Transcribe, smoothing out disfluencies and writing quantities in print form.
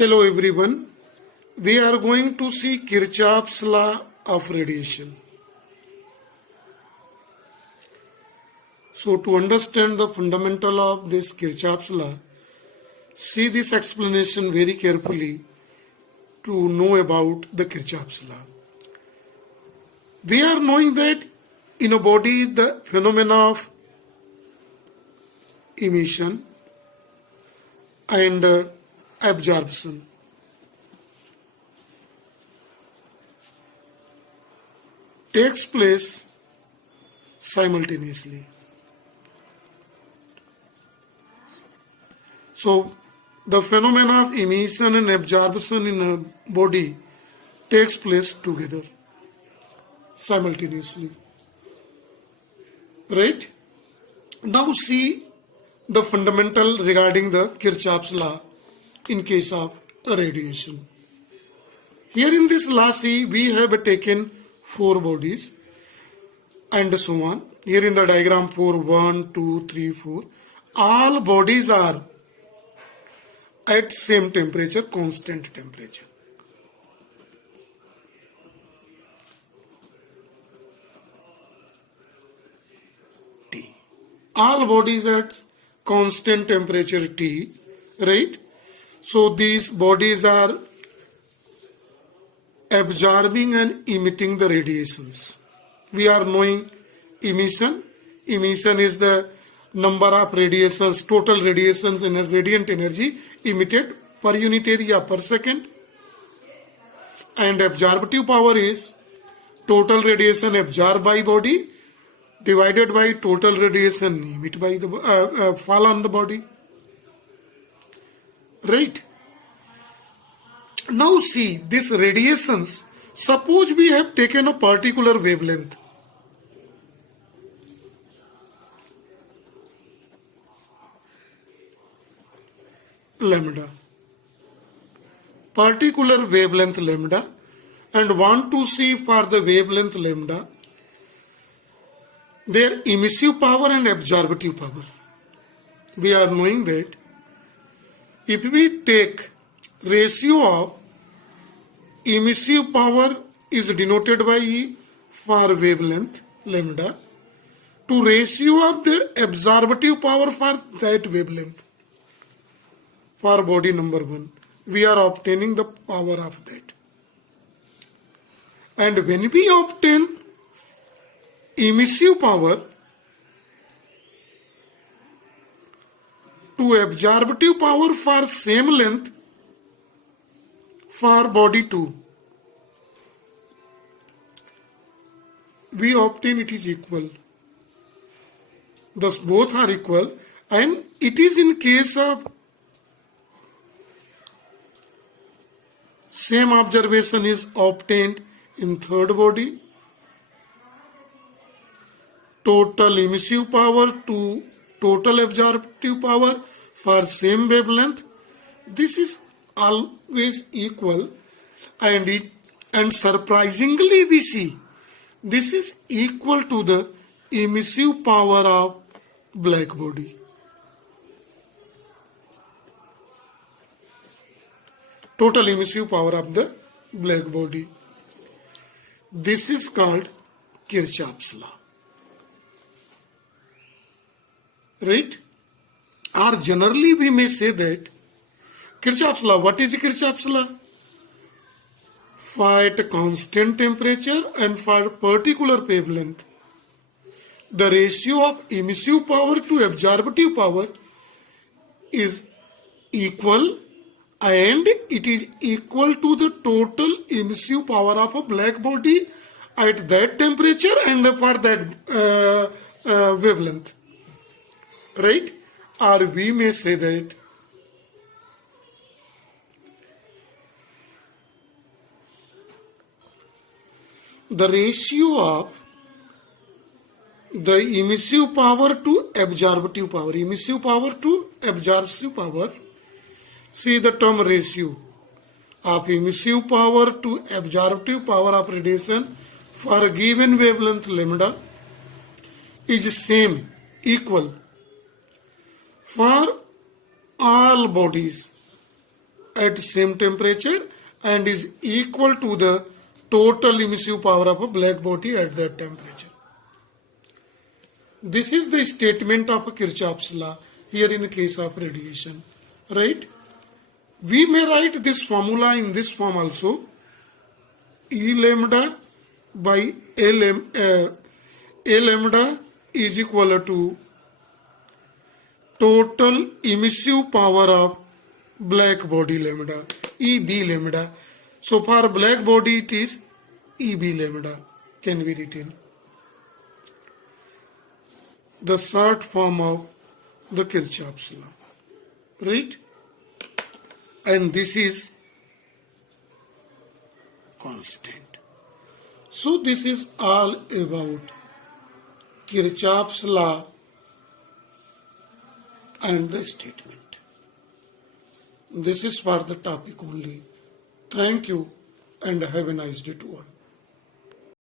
Hello everyone. We are going to see Kirchhoff's law of radiation. So to understand the fundamental of this Kirchhoff's law, see this explanation very carefully to know about the Kirchhoff's law. We are knowing that in a body the phenomena of emission and absorption takes place simultaneously. So the phenomena of emission and absorption in a body takes place together simultaneously. Right? Now see the fundamental regarding the Kirchhoff's law in case of radiation. Here in this law, see, we have taken 4 bodies and so on. Here in the diagram 4, 1, 2, 3, 4. All bodies are at same temperature, constant temperature. T. All bodies at constant temperature T, right? So these bodies are absorbing and emitting the radiations. We are knowing emission. Emission is the number of radiations, total radiations and radiant energy emitted per unit area per second. And absorptive power is total radiation absorbed by body divided by total radiation emitted by the fall on the body. Right? Now see these radiations. Suppose we have taken a particular wavelength. Lambda. Particular wavelength lambda, and want to see for the wavelength lambda their emissive power and absorptive power. We are knowing that if we take ratio of emissive power is denoted by E for wavelength lambda to ratio of the absorptive power for that wavelength for body number 1, we are obtaining the power of that. And when we obtain emissive power to absorptive power for same length for body 2, we obtain it is equal. Thus both are equal, and it is in case of same observation is obtained in third body. Total emissive power to total absorptive power for same wavelength. This is always equal, and surprisingly we see this is equal to the emissive power of black body. Total emissive power of the black body. This is called Kirchhoff's law. Right? Or generally we may say that Kirchhoff's law. What is Kirchhoff's law? For at a constant temperature and for particular wavelength, the ratio of emissive power to absorptive power is equal, and it is equal to the total emissive power of a black body at that temperature and for that wavelength. Right? Or we may say that the ratio of the emissive power to absorptive power. Emissive power to absorptive power. See the term ratio of emissive power to absorptive power of radiation for a given wavelength lambda is same, equal for all bodies at same temperature and is equal to the total emissive power of a black body at that temperature. This is the statement of Kirchhoff's law here in the case of radiation, right? We may write this formula in this form also. E lambda by A lambda is equal to total emissive power of black body lambda, EB lambda. So for black body it is EB lambda can be written. The short form of the Kirchhoff's law, right? And this is constant. So this is all about Kirchhoff's law and the statement. This is for the topic only. Thank you and have a nice day to all.